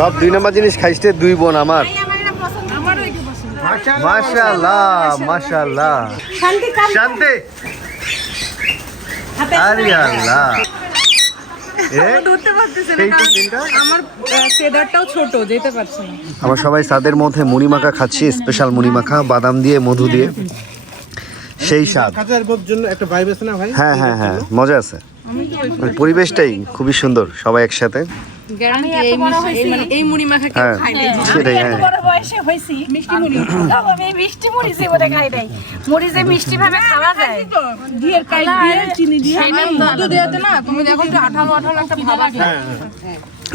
সব 2 নম্বর জিনিস খাইছে দুই বোন আমার। মাশাআল্লাহ মাশাআল্লাহ। শান্তি আরে আল্লাহ আমরা সবাই সাদের মধ্যে মুড়ি মাখা খাচ্ছি, স্পেশাল মুড়ি মাখা বাদাম দিয়ে মধু দিয়ে, সেই স্বাদ। হ্যাঁ হ্যাঁ হ্যাঁ মজা আছে, পরিবেশটাই খুবই সুন্দর, সবাই একসাথে।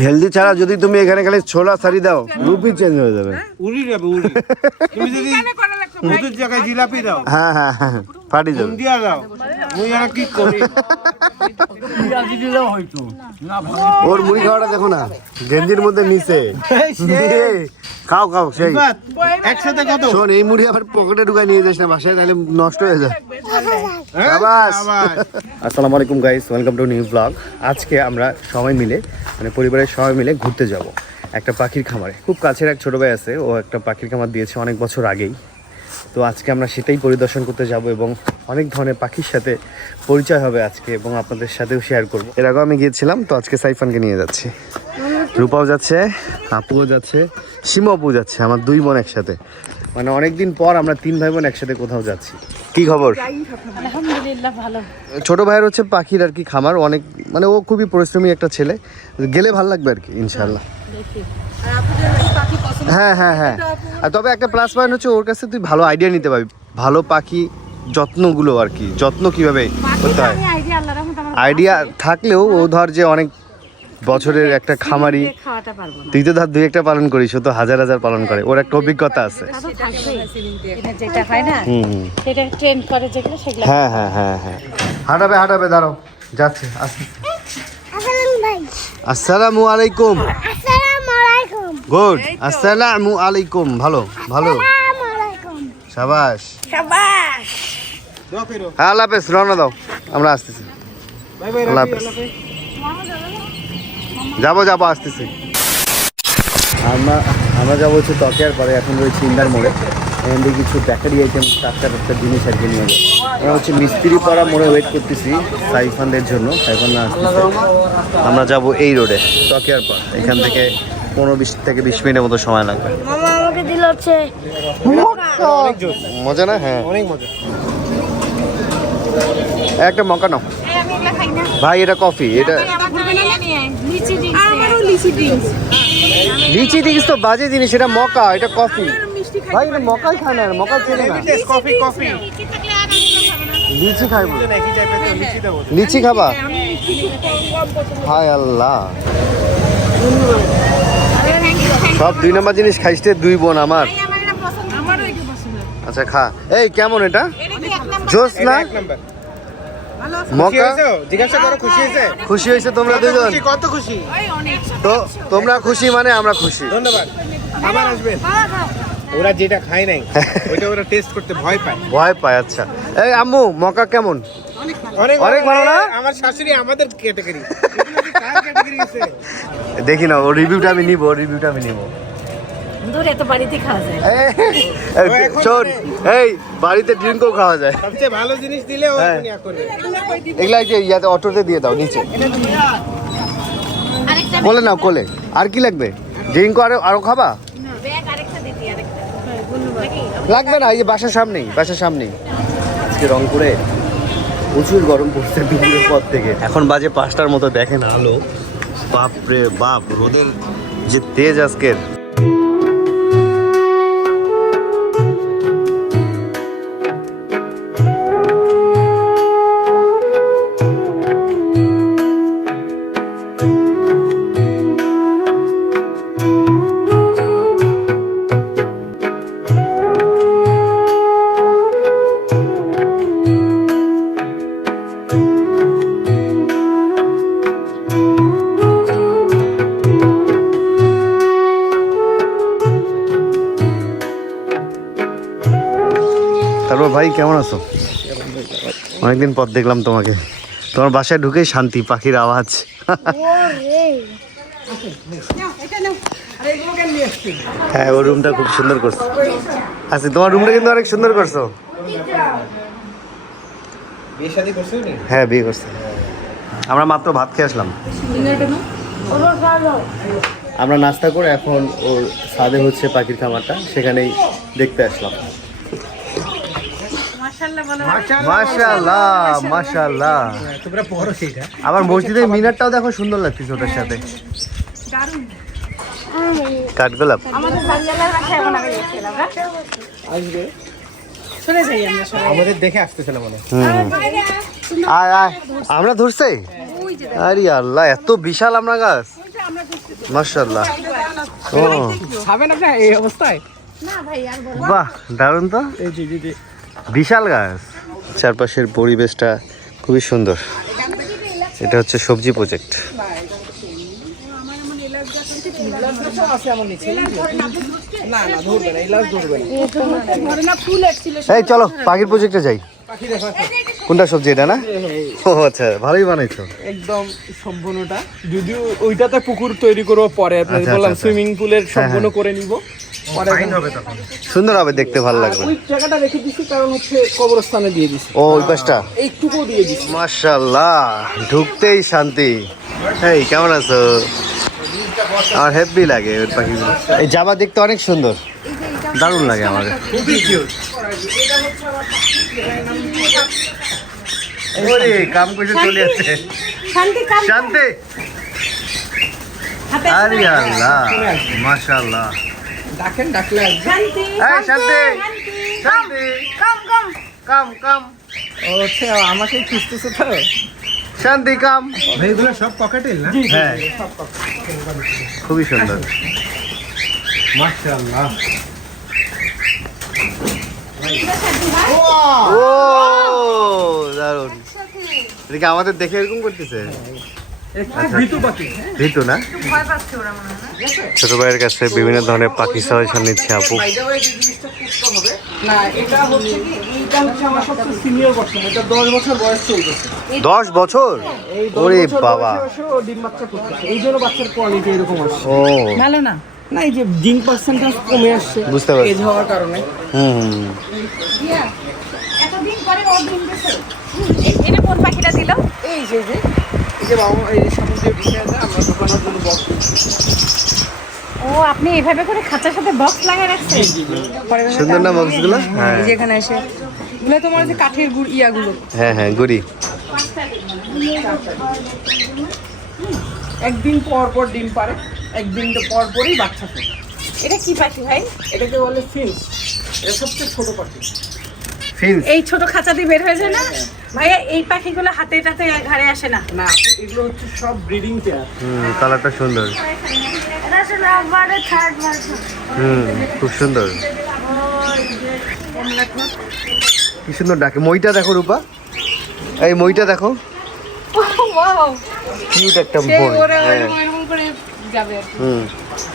হেলদি ছাড়া যদি তুমি এখানে খালি ছোলা সারি দাও রুপি চেঞ্জ হয়ে যাবে। হ্যাঁ হ্যাঁ হ্যাঁ ফাটি যাবে। ওর মুড়ি খাওয়াটা দেখো না, গেঞ্জির মধ্যে নিচে। খাও খাও সেই একসাথে কত। শোন এই মুড়ি আবার পকেটে ঢুকায় নিয়ে যাস না বাসায়, তাহলে নষ্ট হয়ে যায়। আসসালামু আলাইকুম guys, welcome to new blog. আজকে আমরা সবাই মিলে মানে পরিবারের সবাই মিলে ঘুরতে যাব একটা পাখির খামারে। খুব কাছের এক ছোটো ভাই আছে, ও একটা পাখির খামার দিয়েছে অনেক বছর আগেই। তো আজকে আমরা সেটাই পরিদর্শন করতে যাব এবং অনেক ধরনের পাখির সাথে পরিচয় হবে আজকে এবং আপনাদের সাথেও শেয়ার করব। এর আগেও আমি গিয়েছিলাম, তো আজকে সাইফানকে নিয়ে যাচ্ছি। রূপাও যাচ্ছে, আপুও যাচ্ছে, সীমাপু যাচ্ছে, আমার দুই বোন একসাথে। মানে অনেকদিন পর আমরা 3 ভাই বোন একসাথে কোথাও যাচ্ছি। কি খবর? আলহামদুলিল্লাহ ভালো। ছোট ভাইয়ের হচ্ছে পাখির আর কি খামার, অনেক মানে ও খুবই পরিশ্রমী একটা ছেলে, গেলে ভালো লাগবে আর কি ইনশাল্লাহ। হ্যাঁ হ্যাঁ হ্যাঁ, আর তবে একটা প্লাস পয়েন্ট হচ্ছে ওর কাছে তুই ভালো আইডিয়া নিতে পারবি, ভালো পাখি যত্নগুলো আর কি, যত্ন কিভাবে করতে হয় আইডিয়া থাকলেও ও ধর যে অনেক বছরের একটা খামারি, তুই তো ধর 2-1টা পালন করিস, ও তো হাজার হাজার পালন করে, ওর একটা অভিজ্ঞতা আছে। হ্যাঁ হ্যাঁ হ্যাঁ হ্যাঁ হাঁটাবে হাঁটাবে, দাঁড়াও যাচ্ছে আসসালামু আলাইকুম। গুড, আসসালামু আলাইকুম। ভালো ভালো, শাবাশ শাবাশ। হ্যাঁ আল্লাহ হাফেজ, রওনা দাও, আমরা আসতেছি। আল্লাহ হাফেজ, যাবো যাবো আসতেছি। আমরা যাবো হচ্ছে তকিয়ার পরে, এখন রয়েছে ইন্দার মোড়ে। এখানে কিছু বেকারি আইটেম টাটকা জিনিস আর কি নিয়ে যাবো। আমরা হচ্ছে মিস্ত্রি পাড়া মোড়ে ওয়েট করতেছি সাইফানদের জন্য, সাইফান না আসতেছে। আমরা যাবো এই রোডে তকিয়ার পর, এখান থেকে 15-20 থেকে 20 মিনিটের মতো সময় লাগবে। মজা না? হ্যাঁ অনেক মজা। একটা মকা নাও ভাই, এটা কফি, এটা লিচি ড্রিঙ্কস তো বাজে জিনিস, এটা মকা, এটা কফি ভাই, এটা মকাই খায় না, মকা চেনে না। কফি কফি লিচি খাইব, লিচি খাবা? হায় আল্লাহ, সব 2 নম্বর জিনিস খাইছে দুই বোন আমার। আচ্ছা খা। এই কেমন এটা? জোস না? মকা জিজ্ঞাসা করো, খুশি হয়েছে? খুশি হয়েছে তোমরা দুজন? কত খুশি? তো তোমরা খুশি মানে আমরা খুশি। ধন্যবাদ। আবার আসবেন। ওরা যেটা খায় নাই ওইটা ওরা টেস্ট করতে ভয় পায়। ভয় পায়, আচ্ছা। এই আম্মু মকা কেমন? অনেক অনেক ভালো না? আমার শাশুড়ি আমাদের ক্যাটাগরি, কার ক্যাটাগরি আছে দেখি না, ও রিভিউটা আমি নিব, রিভিউটা আমি নিব। দূরে তো বাড়িতে খাওয়া যায়। শোন, এই বাড়িতে ড্রিঙ্কও খাওয়া যায়, সবচেয়ে ভালো জিনিস দিলে ও দুনিয়া করবে। এগুলা যে ইয়াতে অটোতে দিয়ে দাও নিচে, কোলে নাও কোলে। আর কি লাগবে? ড্রিঙ্ক আরো খাবা? লাগবে না, এই যে বাসার সামনেই, বাসার সামনেই। আজকে রংপুরে প্রচুর গরম পড়ছে দুপুরের পর থেকে, এখন বাজে 5টার মতো। দেখেন আলো, বাপ রে বাপ, রোদের যে তেজ আজকের। তারপর ভাই কেমন আছো? অনেকদিন পর দেখলাম তোমাকে, তোমার বাসায় ঢুকেই শান্তি, পাখির আওয়াজ। আরে এগুলো কেন নিয়ে আসছেন? হ্যাঁ ওর রুমটা খুব সুন্দর করছো। আচ্ছা তোমার রুমটা কিন্তু অনেক সুন্দর করছো। বিয়ে শাদী করছো নি? হ্যাঁ বিয়ে করছি। আমরা মাত্র ভাত খেয়ে আসলাম। আমরা নাস্তা করে এখন ওর ছাদে হচ্ছে পাখির খামারটা, সেখানেই দেখতে আসলাম। মাশাআল্লাহ বলো। মাশাআল্লাহ মাশাআল্লাহ। তোমরা পড়ো সেটা। আবার মসজিদের মিনারটাও দেখো সুন্দর লাগতেছে ওটার সাথে। দারুণ। কাঠগোলাপ। আমাদের বাড়িওয়ালার বাসায় এখন আমি গেছিলাম না। আসবে। চলে যাই আমরা সবাই। আমাদের দেখে আসতেছিল মনে হয়। আয় আয় আমরা ধরছে। আরে আল্লাহ এত বিশাল আমরা গাছ। মাশাআল্লাহ। ও খাবেন আপনি এই অবস্থায়? না ভাই আর বলো। বাহ দারুণ তো। এই জি। বিশাল গাছ। চারপাশের পরিবেশটা খুবই সুন্দর। এটা হচ্ছে সবজি প্রজেক্ট। আছে আমার নিচে। না ধরবে না, এই লাশ ধরবে না। ধরে না ফুল এসেছিল। এই চলো পাখির প্রজেক্টে যাই। পাখি দেখো। কোনটা সবজি এটা না? ও আচ্ছা ভালোই বানাইছো। একদম সম্পূর্ণটা, যদিও ওইটাতে পুকুর তৈরি করবো পরে, আপনাদের আচ্ছা, বললাম আচ্ছা। সুইমিং পুলের সম্পূর্ণ করে নিব পরে। সুন্দর হবে দেখতে, ভালো লাগবে। ওই জায়গাটা রেখে দিছি কারণ হচ্ছে কবরস্থানে দিয়ে দিছি। ও ওই পাশটা। এইটুকু দিয়ে দিছি। মাশাআল্লাহ ঢুকতেই শান্তি। এই কেমন আছো? আমার হ্যাপি লাগে ওই পাখিগুলো। এই জামা দেখতে অনেক সুন্দর, দারুণ লাগে আমার। খুবই কিউট। ওরে কাম করে চলে যাচ্ছে। শান্তি কাম। শান্তি। হাতে আরে আল্লাহ মাশাআল্লাহ। ডাকেন, ডাকলে আসবে। শান্তি। এই শান্তি শান্তি কাম কাম। কাম কাম ও হচ্ছে আমাকে খুঁজতেছে তো। শান্তি কাম। ভাই এগুলো সব পকেটেল না? হ্যাঁ খুবই সুন্দর। মাশাআল্লাহ। ও দারুণ। এটা কি আমাদের দেখে এরকম করতেছে? ভিতু পাখি। ভিতু না? ভয় পাচ্ছে ওরা মনে হয় না? ছোট ভাইয়ের কাছে বিভিন্ন ধরনের পাখি সাজেশন নিচ্ছে আপু। না এটা হচ্ছে কি, এইটা হচ্ছে আমার সবচেয়ে সিনিয়র বর্ষণ, এটা 10 বছর বয়স চলতেছে। 10 বছর? এই 10 ওরে বছর বাবা। বয়সে ও ডিম বাচ্চা করতেছে, এই জন্য বাচ্চার কোয়ালিটি এরকম আসছে। ও ভালো না। না এই যে জিঙ্ক পার্সেন্টেজ কমে আসছে বুঝতে পারছি। এজ হওয়ার কারণে। হুম দিয়া এতদিন পরে ও ডিম দিছে। এটা কোন পাখিটা দিল? এই যে বাবা এই সামনে যে বিছে আছে আমরা দোকানের জন্য বক্স। ও আপনি এভাবে করে খাঁচার সাথে বক্স লাগিয়ে রাখছেন? সুন্দর না বক্সগুলো? হ্যাঁ যেখানে এসে এগুলো তোমার যে কাঠের ইয়াগুলো হ্যাঁ হ্যাঁ গুড়ি। একদিন পর পর ডিম পারে, একদিন তো পর পরই বাচ্চা ফোটে। এটা কি পাখি ভাই? এটাকে বলে ফিন্স। এটা সবচেয়ে ছোট পাখি। ফিন্স। এই ছোট খাঁচা দিয়ে বের হয়ে যায় না ভাইয়া? এই পাখিগুলো হাতে টাতে ঘাড়ে আসে না? না আপু, এগুলো হচ্ছে সব ব্রিডিং পেয়ার। কালারটা সুন্দর। খুব সুন্দর। কি সুন্দর ডাকে। মইটা দেখো রূপা, এই মইটা দেখো, কিউট একটা মই। হ্যাঁ হুম।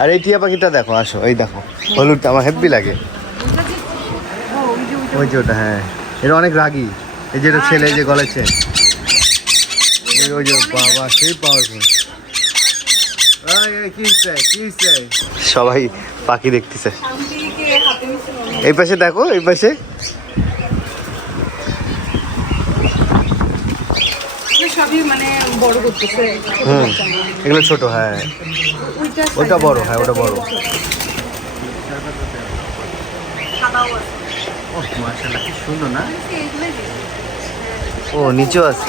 আর এই টিয়া পাখিটা দেখো, আসো এই দেখো হলুদটা আমার হেব্বি লাগে। ওই যে ওটা, হ্যাঁ এটা অনেক রাগী। এই যেটা ছেলে যে গলেছে, ওই যে বাবা সেই পাওয়ারফুল। সবাই পাখি দেখতেছে। এই পাশে দেখো, এই পাশে সবই মানে বড় করতেছে। এগুলো ছোট। হ্যাঁ ওটা বড়, হ্যাঁ ওটা বড়। মাশাআল্লাহ কি সুন্দর না? ও নিচেও আছে।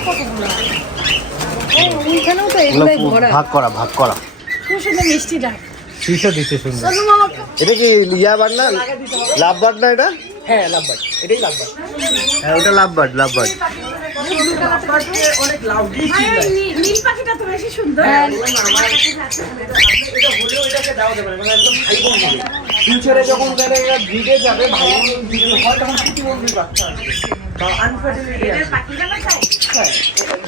ওইখানেও তো এগুলো এগুলোই ভরা। ভাগ করা, ভাগ করা। খুব সুন্দর মিষ্টি ডাক। শীষা দিচ্ছে সুন্দর। এটা কি ইয়া বার্ড না, লাভ বার্ড না এটা? হ্যাঁ লাভবার্ড, এটাই লাভবার্ড। হ্যাঁ ওটা লাভ বার্ড, লাভ বার্ড। অনেক লাউডলি নীল পাখিটা তো বেশি সুন্দর। ফিউচারে যখন তারা এরা ব্রিডে যাবে, ভাই বোন ব্রিড হয়, তখন প্রতিবন্ধী বাচ্চা আসবে বা আনফার্টিলিটি আসবে।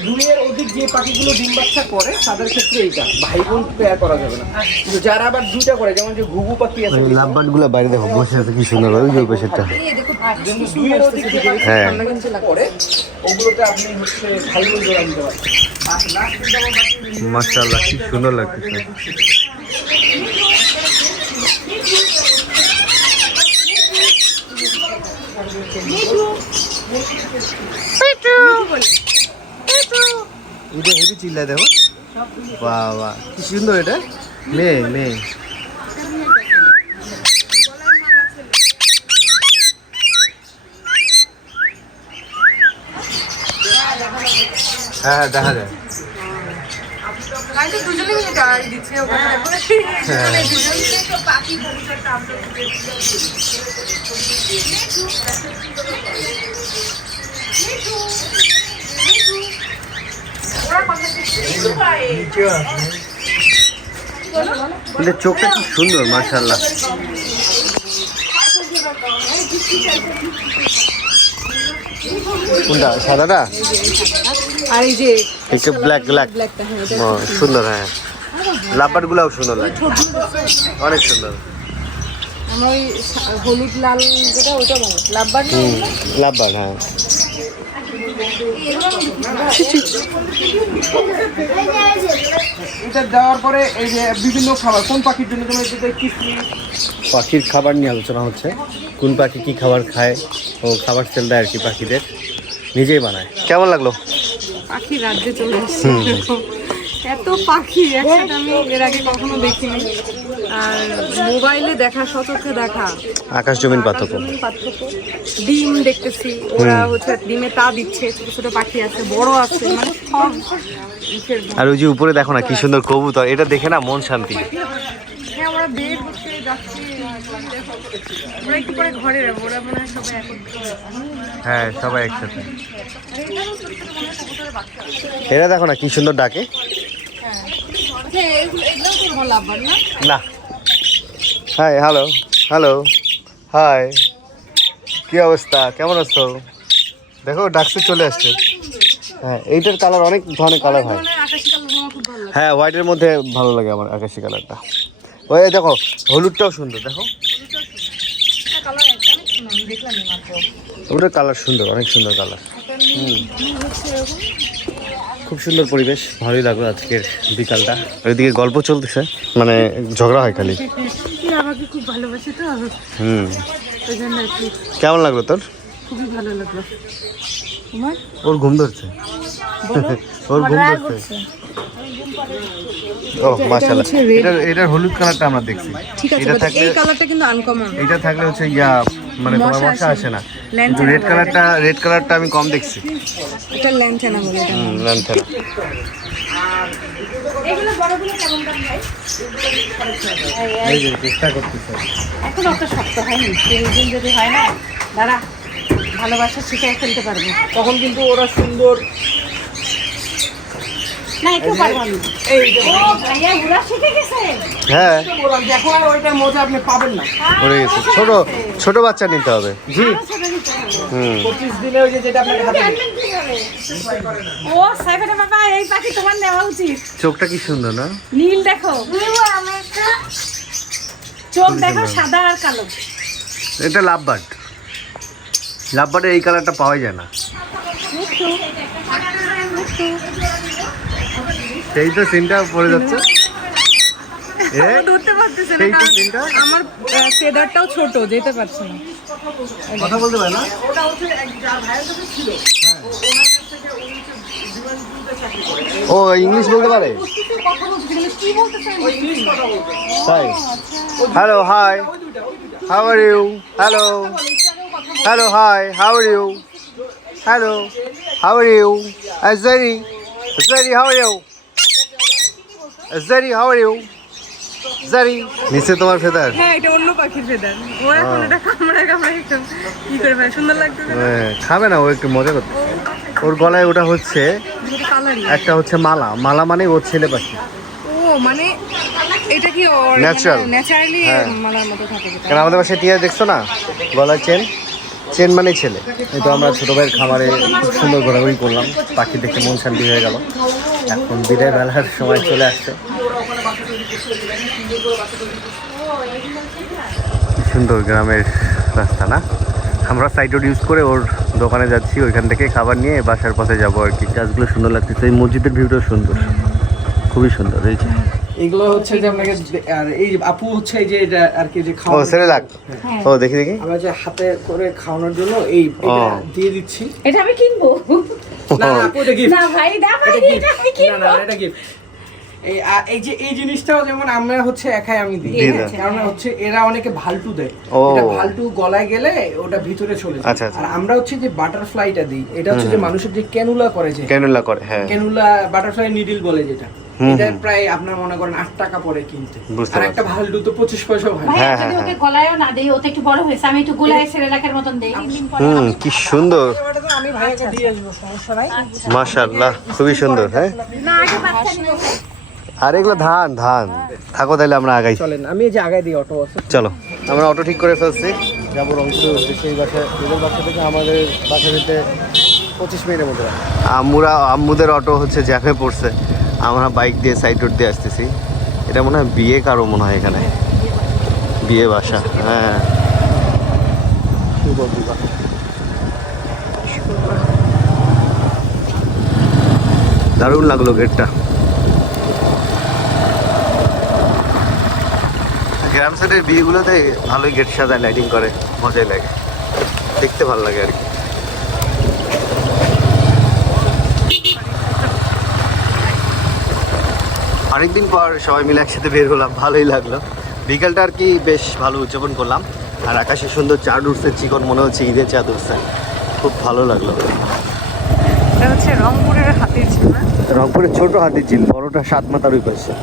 দুইয়ের অধিক যে পাখিগুলো ডিম বাচ্চা করে তাদের ক্ষেত্রে এইটা ভাই বোন পেয়ার করা যাবে না। কিন্তু যারা আবার দুইটা করে, যেমন যে ঘুঘু পাখি আছে, লাভ বার্ড গুলো বাইরে দেখো বসে আছে কি সুন্দর। ওই যে ওই পাশেরটা। দুইয়ের অধিক যে পাখি হ্যাঁ। করে ওগুলোতে আপনি হচ্ছে ভাই বোন জোড়া দিতে পারেন। মাশাআল্লাহ কি সুন্দর লাগতেছে। চিল্লায় দেখো, বাবা কি সুন্দর এটা, মেয়ে মেয়ে। হ্যাঁ দেখা যায়। চোখটা কি সুন্দর মাশাআল্লাহ। কোনটা সাদাটা? আর এই যে একটু ব্ল্যাক ব্ল্যাক সুন্দর। হ্যাঁ লাভবার্ড গুলাও সুন্দর লাগে, অনেক সুন্দর। আমার ওই হলুদ লাল যেটা ওটা ভালো লাভবার না লাভবার্ড। হ্যাঁ এটা দেওয়ার পরে এই যে বিভিন্ন খাবার কোন পাখির জন্য তোমার পাখির খাবার নিয়ে আলোচনা হচ্ছে, কোন পাখি কি খাবার খায়, ও খাবার সেল দেয় আর কি পাখিদের, নিজেই বানায়। কেমন লাগলো? পাখি রাজ্যে চলে এসেছে। এত পাখি একসাথে আমি এর আগে কখনো দেখিনি। আর মোবাইলে দেখা, সচক্ষে দেখা আকাশ জমিন পার্থক্য। ডিম দেখতেছি, ওরা হচ্ছে ডিমে তা দিচ্ছে, ছোট ছোট পাখি আছে, বড় আছে, মানে সব ইসের। আর ওই যে উপরে দেখো না কি সুন্দর কবুতর, এটা দেখে না মন শান্তি। হ্যাঁ ওরা বের হচ্ছে যাচ্ছে, ওরা একটু পরে ঘরে যাবো, ওরা মনে হয় সবাই একত্র। হ্যাঁ সবাই একসাথে। এরা দেখো না কি সুন্দর ডাকে। না হাই হ্যালো হ্যালো হাই, কি অবস্থা, কেমন আছো? দেখো ডাকসে চলে আসছে। হ্যাঁ এইটার কালার অনেক ধরনের কালার হয়। হ্যাঁ হোয়াইটের মধ্যে ভালো লাগে আমার আকাশি কালারটা। ওই দেখো হলুদটাও সুন্দর, দেখো ওটার কালার সুন্দর, অনেক সুন্দর কালার। খুব সুন্দর পরিবেশ, ভালোই লাগলো আজকের বিকালটা। ওইদিকে গল্প চলতেছে, মানে ঝগড়া হয় খালি। আমাকে খুব ভালোবাসে তো, ওই জন্য একটু। কেমন লাগলো তোর? খুবই ভালো লাগলো। তোমার? ওর ঘুম ধরছে, ওর ঘুম ধরছে। ও মাশাআল্লাহ, এটার হলুদ কালারটা আমরা দেখছি। ঠিক আছে, এটা থাকলে এই কালারটা কিন্তু আনকমন। এটা থাকলে হচ্ছে ইয়া মানে তোমার মশা আসে না। কিন্তু রেড কালারটা আমি কম দেখছি। এটা ল্যান্টানা বলে এটা। ল্যান্টানা। এগুলো বড়গুলো কেমন দাম ভাই? এই যে চেষ্টা করতেছে। এখন অত শক্ত হয়নি, সেদিন যদি হয় না দাঁড়া ভালোবাসা শিখে ফেলতে পারবো, তখন কিন্তু ওরা সুন্দর। না একটু পারবো আমি। এই যে ও ভাইয়া ওরা শিখে গেছে। হ্যাঁ ওরা দেখো আর ওইটার মজা আপনি পাবেন না। পড়ে গেছে। ছোট ছোট বাচ্চা নিতে হবে। জি হুম 25 দিনে ওই যে যেটা আপনাকে হাতে দেবে। ও সাইফাটা বাবা, এই পাখি তোমার নেওয়া উচিত। চোখটা কি সুন্দর না? নীল দেখো, চোখ দেখো সাদা আর কালো। এটা লাভবার্ড। লাভবার্ডের এই কালারটা পাওয়া যায় না। সেই তো সিনটা পড়ে যাচ্ছে। ধরতে পারতেছে না, সেই তো সিনটা। আমার ফেদারটাও ছোট, যেতে পারছে না। কথা বলতে পারে না। ওটা হচ্ছে যার ভাইয়ের কাছে ছিল। হ্যাঁ ওনার কাছ থেকে উনি বিমান তুলতে চাকরি করে। ও ইংলিশ বলতে পারে? কথা বলতে গেলে কি বলতে চাই? ওই ইংলিশ কথা বলতে। তাই? Hello hi, how are you? Hello hello hi, how are you? Hello how are you? Azari, Azari, how are you? Azari, how are you? Azari, নিচে তোমার ফেদার। হ্যাঁ এটা অন্য পাখির ফেদার। ও এখন এটা কামড়ায় একটু কি করে ভাই, সুন্দর লাগতেছে না? খাবে না, ও একটু মজা করতে। ওর গলায় ওটা হচ্ছে দুটো কালারই। একটা হচ্ছে মালা, মালা মানে ওর ছেলে পাখি। ও মানে এটা কি Natural. ন্যাচারালি হ্যাঁ। মালার মতো থাকে যেটা। কারণ আমাদের বাসায় টিয়া দেখছো না, গলায় চেন, চেন মানে ছেলে। এই তো আমরা ছোটো ভাইয়ের খামারে খুব সুন্দর ঘোরাঘুরি করলাম, পাখি দেখতে মন শান্তি হয়ে গেল। এখন বিদায় বেলার সময় চলে আসছে। কি সুন্দর গ্রামের রাস্তা না? আমরা সাইড রোড ইউজ করে ওর দোকানে যাচ্ছি, ওইখান থেকে খাবার নিয়ে বাসার পথে যাবো আর কি। গাছগুলো সুন্দর লাগতেছে, এই মসজিদের ভিউটাও সুন্দর, খুবই সুন্দর। এই যে এগুলো হচ্ছে যে আপনাকে আর এই যে আপু হচ্ছে এই যে এটা আর কি যে ও খাওয়া সেরেলাক। ও দেখি দেখি। আমরা যে হাতে করে খাওয়ানোর জন্য এই এটা দিয়ে দিচ্ছি। এটা আমি কিনবো। না না আপু এটা gift। না ভাই না ভাই এটা gift। এটা আমি কি না না না, এটা gift। এই যে এই জিনিসটাও যেমন আমরা হচ্ছে একাই আমি দিই, দিয়ে দাও। কারণ হচ্ছে এরা অনেকে ভালটু দেয়, ও। এটা ভালটু গলায় গেলে ওটা ভিতরে চলে যায়। আচ্ছা, আচ্ছা। আর আমরা হচ্ছে যে বাটারফ্লাইটা দিই, এটা হচ্ছে যে মানুষের যে ক্যানুলা করে, যে ক্যানুলা করে, হ্যাঁ। ক্যানুলা বাটারফ্লাই নিডল বলে যেটা, এটা প্রায় আপনার মনে করেন 8 টাকা পড়ে কিনতে। বুঝতে আর পারছি। একটা ভালটু তো 25 পয়সাও হয় না। ভাই হ্যাঁ, যদি হ্যাঁ, ওকে গলায়ও না দেই, ও তো একটু বড় হয়েছে, আমি একটু গোলায় সেরেলাকের মতন দেই, 3 দিন পরে কি সুন্দর, এবারে তো আমি ভাইয়াকে দিয়ে আসবো, সমস্যা নাই। মাশাআল্লাহ, খুবই সুন্দর। হ্যাঁ, না আগে বাচ্চা নিব। আর এগুলো ধান ধান। থাকো তাহলে আমরা আগাই। চলেন আমি এই যে আগায় দিই, অটো আছে। চলো, আমরা অটো ঠিক করে ফেলছি, যাবো রংপুরের উদ্দেশ্যে। এই বাসা, এদের বাসা থেকে আমাদের বাসা যেতে 25 মিনিটের মধ্যে। আম্মুদের অটো হচ্ছে জ্যামে পড়ছে, আমরা বাইক দিয়ে সাইড রোড দিয়ে আসতেছি। এটা মনে হয় বিয়ে কারো, মনে হয় এখানে বিয়ে বাসা। হ্যাঁ, শুভ বিবাহ। দারুণ লাগলো গেটটা। গ্রাম সাইডের বিয়েগুলোতে ভালোই গেট সাজায়, লাইটিং করে, মজাই লাগে, দেখতে ভালো লাগে আর কি। অনেকদিন পর সবাই মিলে একসাথে বের হলাম, ভালোই লাগলো। বিকালটা আর কি বেশ ভালো উদযাপন করলাম। আর আকাশে সুন্দর চাঁদ উঠছে, চিকন, মনে হচ্ছে ঈদের চাঁদ উঠছে, খুব ভালো লাগলো। এটা হচ্ছে রংপুরের হাতির ঝিল না? রংপুরের ছোট হাতির ঝিল, বড়টা 7 মাথার ওই পাশে।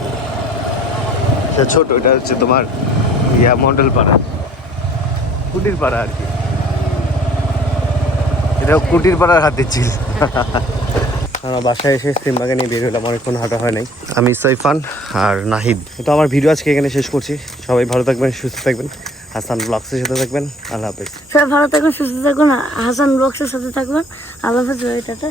এটা ছোট, এটা হচ্ছে তোমার মন্ডল পাড়া, কুটির পাড়া আর কি। এটা কুটির পাড়ার হাতির ঝিল। আমরা বাসায় এসে সিম্বাকে নিয়ে বের হলাম, অনেকক্ষণ হাঁটা হয় নাই। আমি সাইফান আর নাহিদ। তো আমার ভিডিও আজকে এখানে শেষ করছি। সবাই ভালো থাকবেন, সুস্থ থাকবেন, হাসান ব্লগসের সাথে থাকবেন। আল্লাহ হাফেজ। সবাই ভালো থাকবেন, সুস্থ থাকবেন, হাসান ব্লগসের সাথে থাকবেন। আল্লাহ হাফেজ, টাটা।